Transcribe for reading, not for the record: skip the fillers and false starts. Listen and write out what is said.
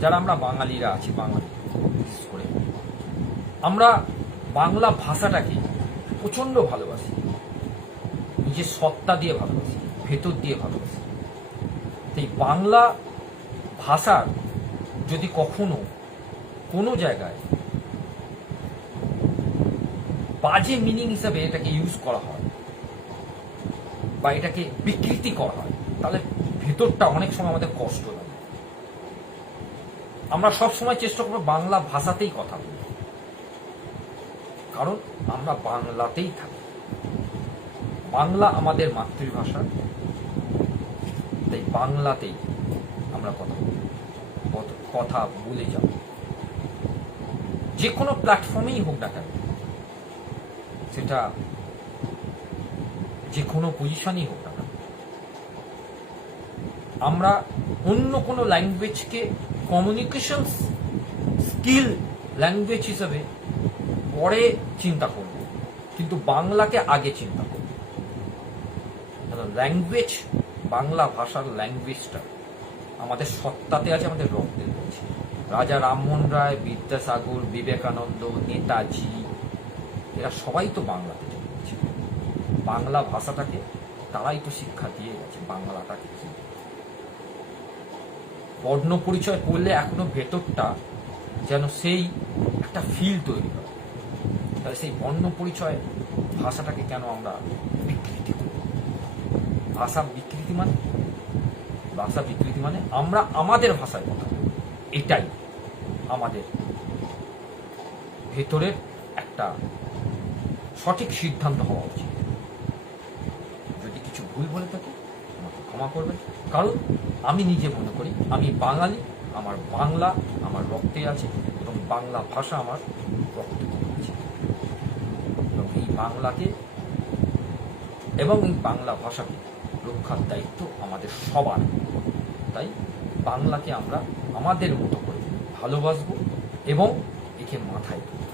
যারা আমরা বাঙালিরা আছি, বাঙালি বিশেষ করে আমরা বাংলা ভাষাটাকে প্রচন্ড ভালোবাসি, নিজের সত্তা দিয়ে ভালোবাসি, ভেতর দিয়ে ভালোবাসি। এই বাংলা ভাষার যদি কখনো কোনো জায়গায় বাজে মিনিং হিসাবে এটাকে ইউজ করা হয় বা এটাকে বিকৃতি করা হয়, তাহলে ভেতরটা অনেক সময় আমাদের কষ্ট লাগে। আমরা সব সময় চেষ্টা করবো বাংলা ভাষাতেই কথা বলতে, কারণ আমরা বাংলাতেই থাকি, বাংলা আমাদের মাতৃভাষা, তাই বাংলাতেই আমরা কথা বলে যাব। যে কোনো প্ল্যাটফর্মেই হোক না কেন, সেটা যে কোনো পজিশনেই হোক না কেন, আমরা অন্য কোনো ল্যাঙ্গুয়েজকে কমিউনিকেশন স্কিল ল্যাঙ্গুয়েজ হিসেবে পরে চিন্তা করব, কিন্তু বাংলাকে আগে চিন্তা করব। ল্যাঙ্গুয়েজ, বাংলা ভাষার ল্যাঙ্গুয়েজটা আমাদের সত্তাতে আছে, আমাদের রক্তে আছে। রাজা রামমোহন রায়, বিদ্যাসাগর, বিবেকানন্দ, নেতাজি, এরা সবাই তো বাংলাতে জন্মেছে। বাংলা ভাষাটাকে তারাই তো শিক্ষা দিয়ে গেছে, বাংলাটাকে কি বর্ণ পরিচয় করলে এখনো ভেতরটা যেন সেই একটা ফিল তৈরি হয়। তাহলে সেই বর্ণ পরিচয় ভাষাটাকে কেন আমরা বিকৃতি করি? ভাষা বিকৃতি মানে আমরা আমাদের ভাষায় কথা বলি, এটাই আমাদের ভেতরের একটা সঠিক সিদ্ধান্ত হওয়া উচিত। যদি কিছু ভুল বলে থাকি আমাকে ক্ষমা করবেন, কারণ আমি নিজে মনে করি আমি বাঙালি, আমার বাংলা আমার রক্তে আছে এবং বাংলা ভাষা আমার রক্তে আছে। এবং এই বাংলাকে এবং এই বাংলা ভাষাকে রক্ষার দায়িত্ব আমাদের সবার। তাই বাংলাকে আমরা আমাদের মতো করে ভালোবাসবো এবং একে মাথায় তুলব।